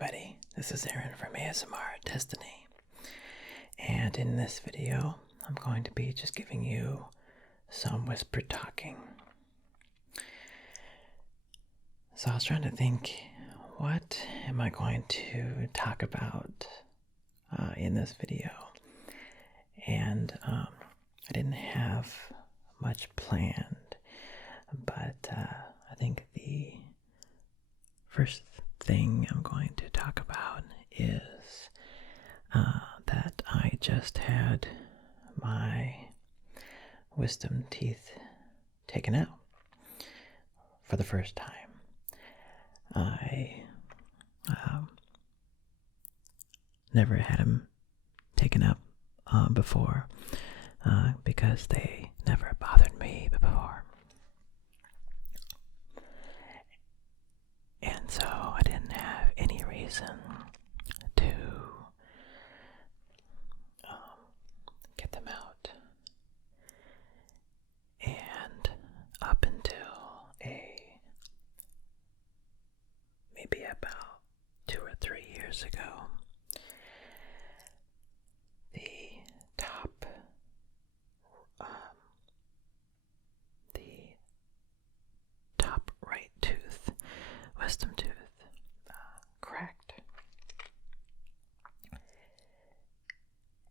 everybody, this is Aaron from ASMR Destiny, and in this video I'm going to be just giving you some whisper talking. So I was trying to think, what am I going to talk about in this video, and I didn't have much planned, but I think the first thing I'm going to talk about is that I just had my wisdom teeth taken out for the first time. I never had them taken up before because they never bothered me before. And so I didn't have any reason to get them out. And up until maybe about 2 or 3 years ago, the top right tooth, wisdom tooth, cracked,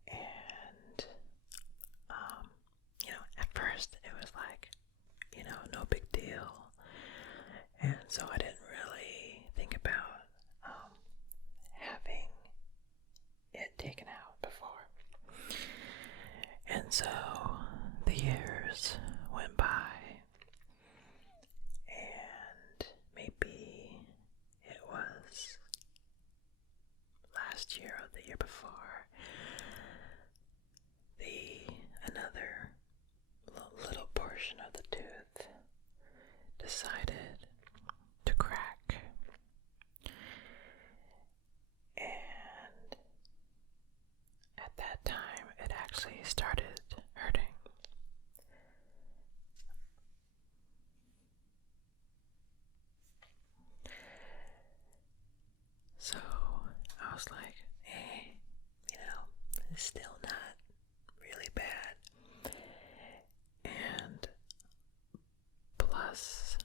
and at first it was like, no big deal, and so I didn't really think about having it taken out before. And so the years went by, and maybe it was last year or the year before, another little portion of the tooth decided to crack, and at that time it actually started hurting. So I was like, hey, it's still not really bad. And plus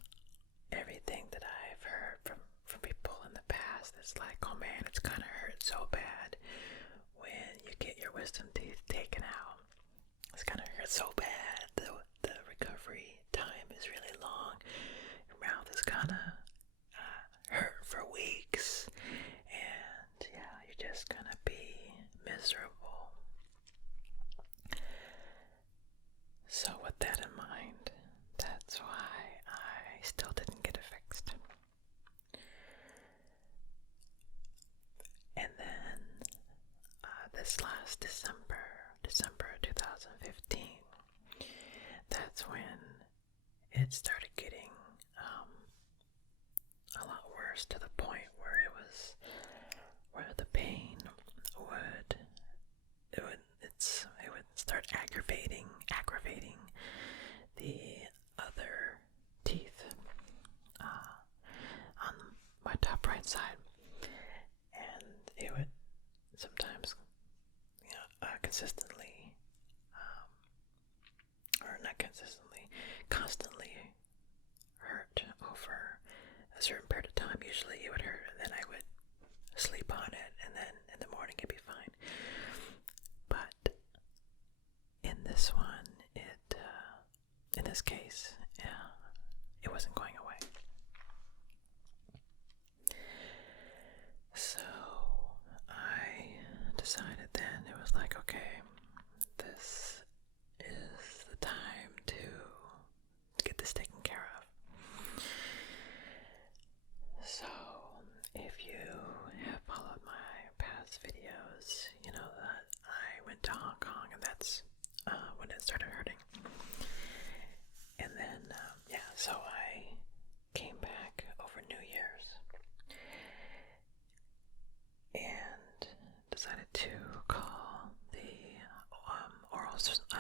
everything that I've heard from people in the past, it's like, oh man, it's gonna hurt so bad when you get your wisdom teeth taken out. It's gonna hurt so bad. The recovery time is really long. Your mouth is gonna hurt for weeks, and you're just gonna be miserable. So with that in mind, that's why I still didn't get it fixed. And then this last December 2015, that's when it started getting a lot worse, to the point where the pain would start aggravating the other teeth on my top right side, and it would sometimes consistently or not consistently, constantly hurt over a certain period of time. Usually it would hurt, and then I would sleep on it, and then in the morning it'd be fine. But in this one, in this case, it wasn't going away. So I decided then, it was like, okay, this is the time to get this taken care of. So if you have followed my past videos, you know that I went to Hong Kong, and that's when it started hurting. And then so I came back over New Year's and decided to call the oral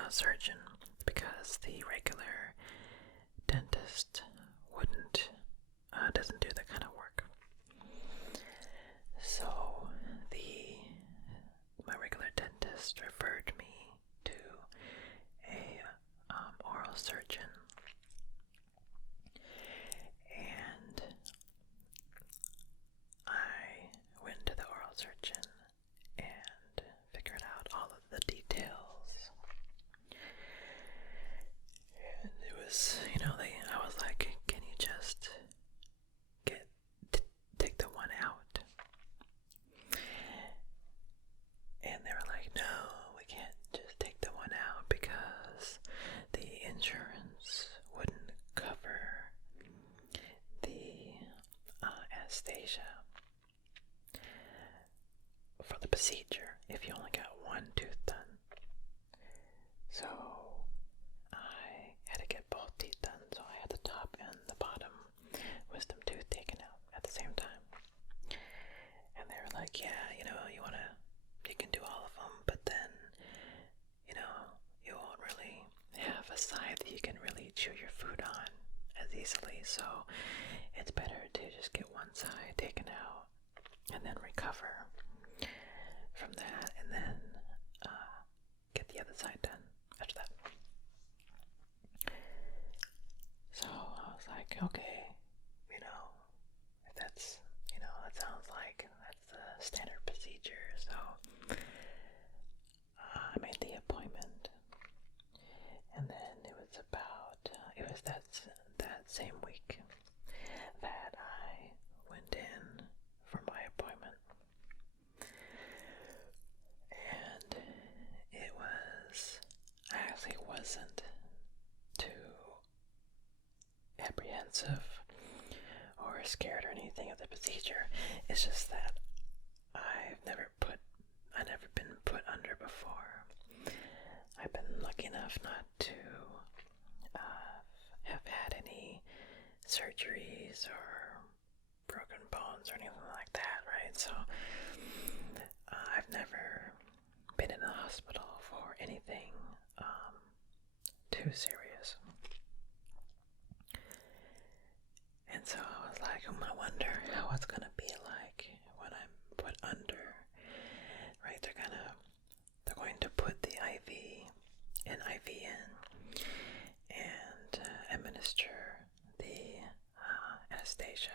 surgeon, because the regular dentist doesn't do that kind of work. So therapist referred me to a oral surgeon, and I went to the oral surgeon and figured out all of the details. And it was, I was like, can you just take the one out? And they were like, no, we can't just take the one out because the insurance wouldn't cover the anesthesia for the procedure if you only got one tooth done. So I had to get both teeth done, so I had the top and the bottom wisdom tooth taken out at the same time. And they were like, yeah, you can do all of them, but then, you won't really have a side that you can really chew your food on as easily, so it's better to just get one side taken out and then recover from that, and then get the other side done after that. So I was like, okay, if that's, that sounds like that's the standard procedure. So I made the appointment, and then it was that same week that I went in for my appointment, and I actually wasn't too apprehensive or scared or anything of the procedure. It's just that I've never been put under before. I've been lucky enough not to have had any surgeries or broken bones or anything like that, right? So I've never been in the hospital for anything too serious. And so I was like, I wonder how it's gonna be like when I'm put under, right? They're going to put the IV in, and administer the anesthesia.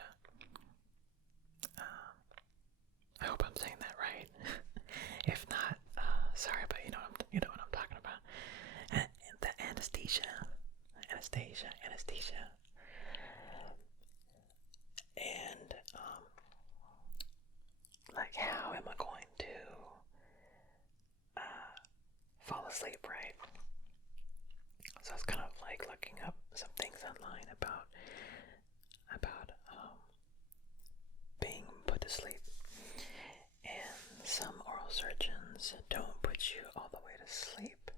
I hope I'm saying that right. If not, sorry, but you know what I'm talking about. And the anesthesia. And like, how am I going to fall asleep, right? So I was kind of like looking up some things online about being put to sleep. And some oral surgeons don't put you all the way to sleep.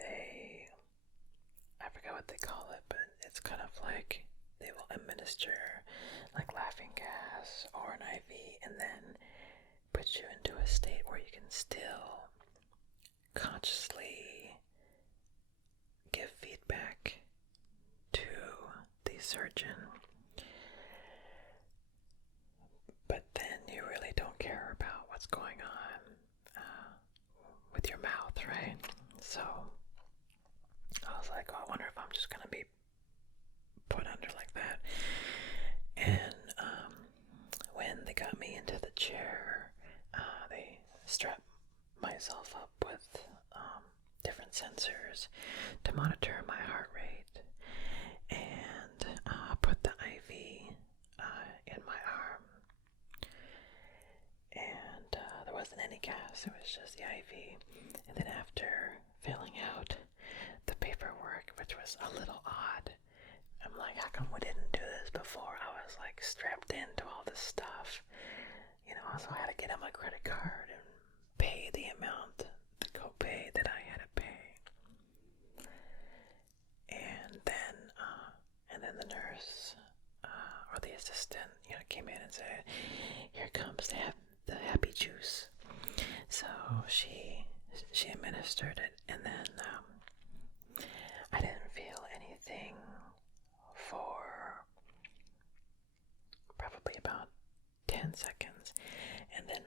I forgot what they call it, but it's kind of like they will administer like laughing gas or an IV and then put you into a state where you can still consciously give feedback to the surgeon, but then you really don't care about what's going on with your mouth, right? So I was like, I wonder if I'm just gonna be put under like that. And when they got me into the chair, they strapped myself up with different sensors to monitor my heart rate, and put the IV in my arm. And there wasn't any gas, it was just the IV. And then after filling out the paperwork, which was a little odd, I'm like, how come we didn't do this before? I was like strapped into all this stuff, so I had to get on my credit card and pay the amount, the copay that I had to pay. And then the nurse or the assistant, came in and said, "Here comes the happy juice." So she administered it, and then I didn't feel anything for probably about 10 seconds, and then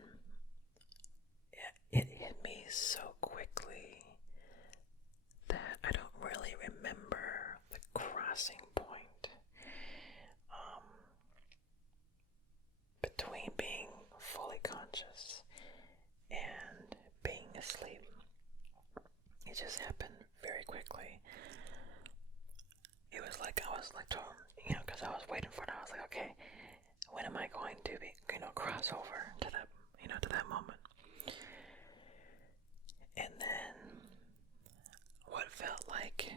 it hit so quickly that I don't really remember the crossing point between being fully conscious and being asleep. It just happened very quickly. It was like I was like, because I was waiting for it. I was like, okay, when am I going to be, cross over to that, to that moment? And then what felt like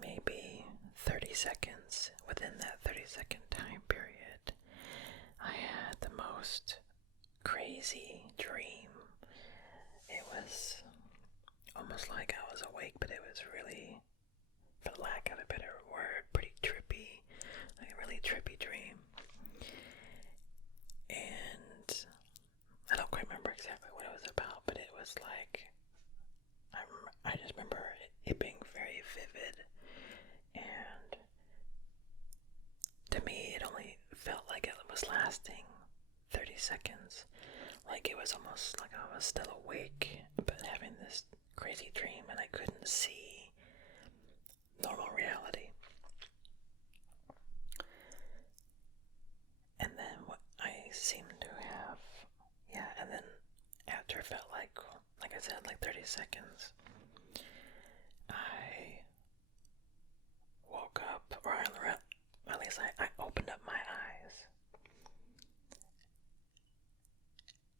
maybe 30 seconds, within that 30-second time period, I had the most crazy dream. It was almost like I was awake, but it was really, for lack of a better word, pretty trippy, like a really trippy dream. And I don't quite remember exactly what it was about, but it was like, I just remember it being very vivid, and to me it only felt like it was lasting 30 seconds. Like it was almost like I was still awake, but having this crazy dream, and I couldn't see normal reality. And then what I seemed to have, and then after it felt like I said, like 30 seconds, I woke up, or at least I opened up my eyes.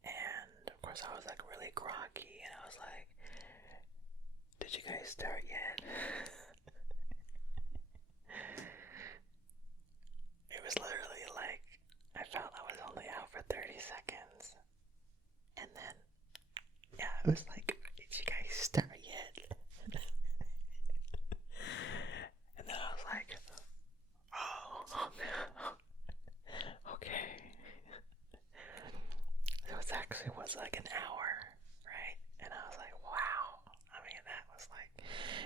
And of course I was like really groggy, and I was like, did you guys start yet? It was literally like, I felt I was only out for 30 seconds. And then, it was like, did you guys start yet? And then I was like, oh, okay. So it actually was like an hour, right? And I was like, wow. I mean, that was like,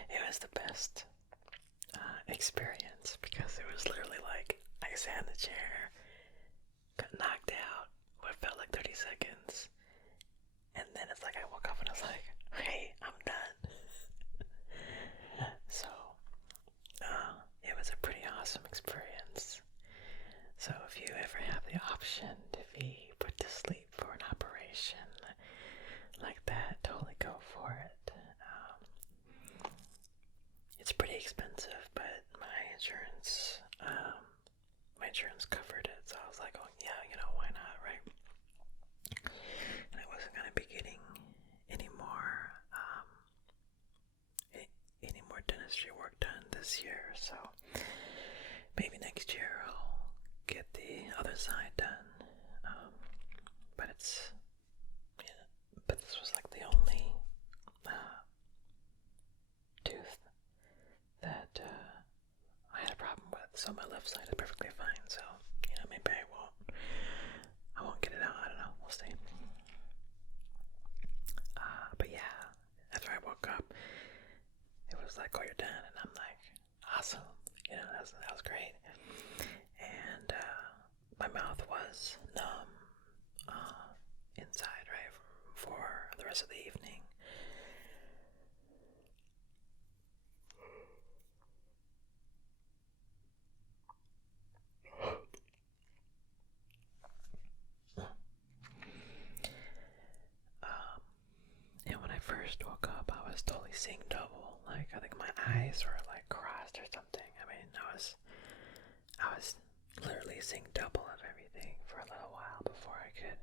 it was the best experience, because it was literally like, I sat in the chair, got knocked out, what felt like 30 seconds, and then it's like I woke up and I was like, hey, I'm done. So, it was a pretty awesome experience. So if you ever have the option to be put to sleep for an operation like that, totally go for it. It's pretty expensive, but my insurance covered it, so I was like, oh yeah, why not, right? And I wasn't gonna be getting any more dentistry work done this year, so maybe next year I'll get the other side done. But this was like the only tooth that I had a problem with. So my left side is perfectly fine. So maybe I won't get it out. I don't know. We'll see. But yeah, after I woke up, it was like, oh, you're done, and I'm like, awesome. That was great. And my mouth was numb inside, right, for the rest of the evening. And when I first woke up, I was totally seeing double. Like, I think my eyes were like crossed or something. I mean, I was literally seeing double of everything for a little while before I could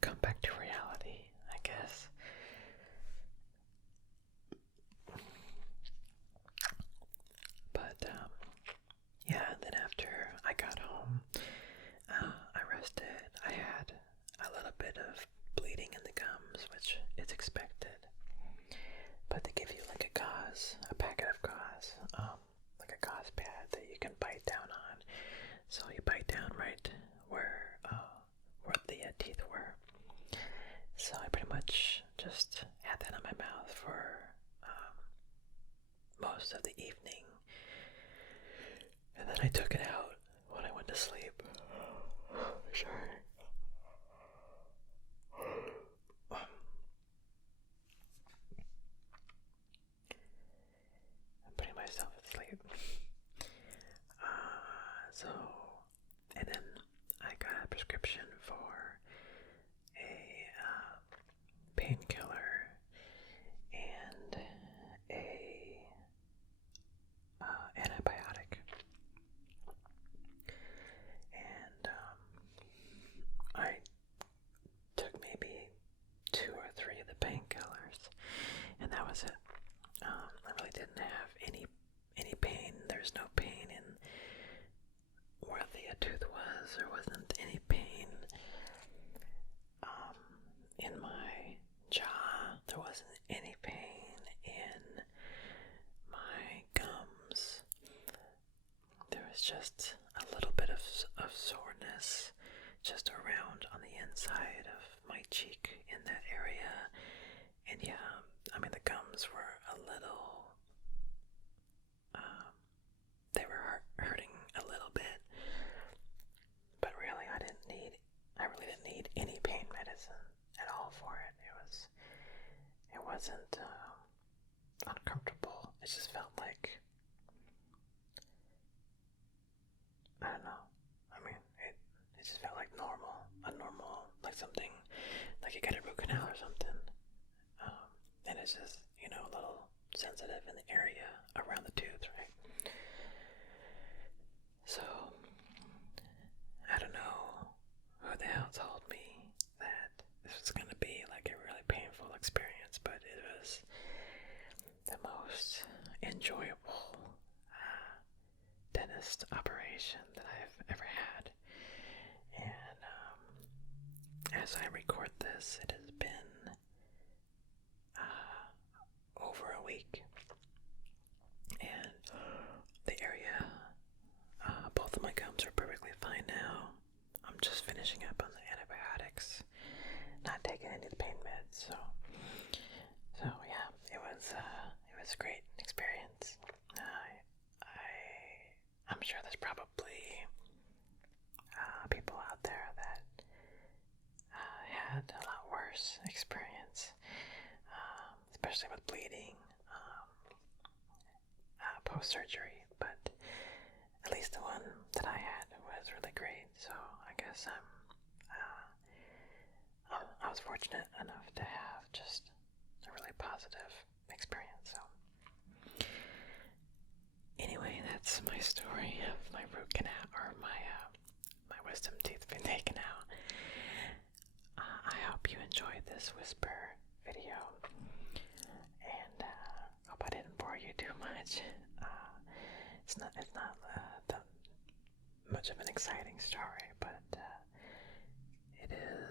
come back to reality, I guess. But and then after I got home, I rested. I had a little bit of bleeding in the gums, which is expected. But they give you like a packet of gauze, like a gauze pad that you can bite down on. So you bite down right where the teeth were. So I pretty much just had that on my mouth for most of the evening. And then I took it out when I went to sleep. Sorry. painkiller and a antibiotic, and I took maybe 2 or 3 of the painkillers, and that was it. I really didn't have any pain. There's no pain in where the tooth was. There wasn't any pain in my jaw. There wasn't any pain in my gums. There was just a little bit of soreness just around on the inside of my cheek in that area. And yeah, I mean, the gums were a little, they were hurting a little bit, but really I really didn't need any pain medicine at all for it. It wasn't uncomfortable. It just felt like, I don't know. I mean, it just felt like like something, like you got a root canal or something. And it's just, a little sensitive in the area around the tooth, right? So, I don't know who the hell told me that this was going to be like a really painful experience, but it was the most enjoyable dentist operation that I've ever had. And as I record this, it has been over a week, and the area, both of my gums are perfectly fine now. I'm just finishing up on the antibiotics, not taking any of the pain meds, so yeah, it was a great experience. I'm sure there's probably people out there that had a lot worse experience, especially with bleeding post-surgery, but at least the one that I had was really great, so I guess I was fortunate enough to have just a really positive experience. So anyway, that's my story of my root canal, or my wisdom teeth being taken out. I hope you enjoyed this whisper video, and hope I didn't bore you too much. It's not that much of an exciting story, but it is